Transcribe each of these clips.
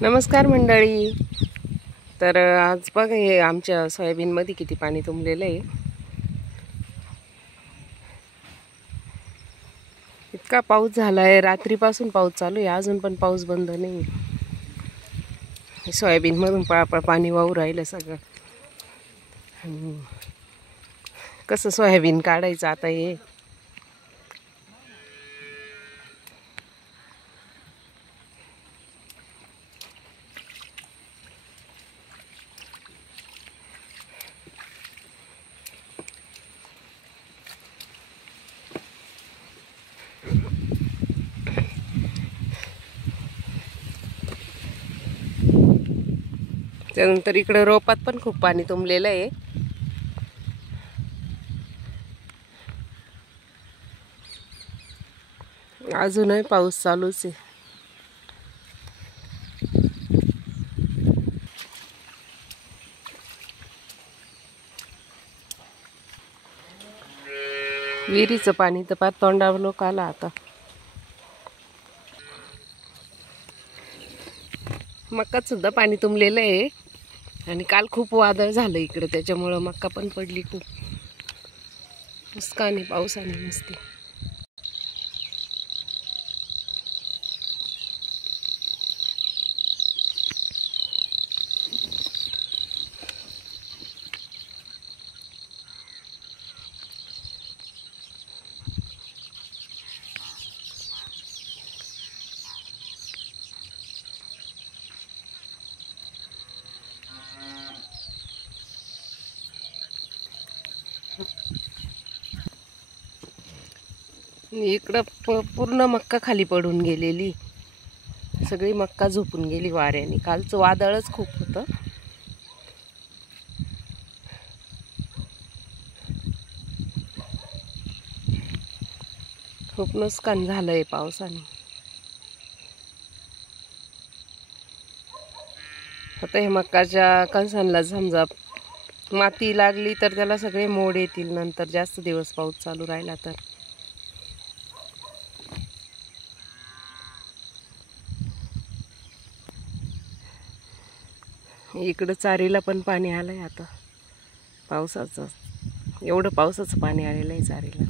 नमस्कार मंडळी. तर आज बघा हे आमच्या सोयाबीनमध्ये किती पाणी तुंबलेलं आहे. इतका पाऊस झाला आहे, रात्रीपासून पाऊस चालू आहे, अजून पण पाऊस बंद नाही. सोयाबीनमधून पळापळ पाणी वाहू राहिलं सगळं. कसं सोयाबीन काढायचं आता हे. त्यानंतर इकडे रोपात पण खूप पाणी तुंबलेलं आहे. अजूनही पाऊस चालूच आहे. विहिरीचं पाणी तर पार तोंडावर लोक आला आता. मक्कात सुद्धा पाणी तुंबलेलं आहे आणि काल खूप वादळ झालं इकडे, त्याच्यामुळं मक्का पण पडली खूप. नुकसानी पावसाने नसते. इकडं पूर्ण मक्का खाली पडून गेलेली, सगळी मक्का झोपून गेली वाऱ्याने. कालचं वादळच खूप होतं. खूप नुकसान झालंय पावसाने. आता हे मक्काच्या कणसांना समजा माती लागली तर त्याला सगळे मोड येतील नंतर, जास्त दिवस पाऊस चालू राहिला तर. इकडं चारीला पण पाणी आलंय आता पावसाचं. एवढं पावसाचं पाणी आलेलं आहे चारीला.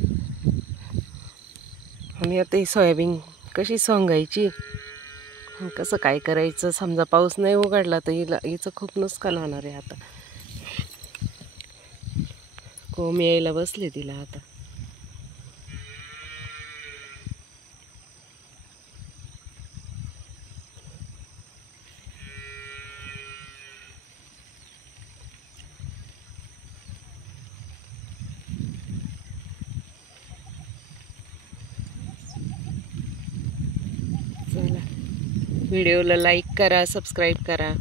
आणि आता ही सोयाबीन कशी सोंगायची, कसं काय करायचं. समजा पाऊस नाही उघडला तर हिचं खूप नुकसान होणार आहे. आता कोंब यायला बसले तिला आता. चला, व्हिडिओला लाईक करा, सबस्क्राईब करा.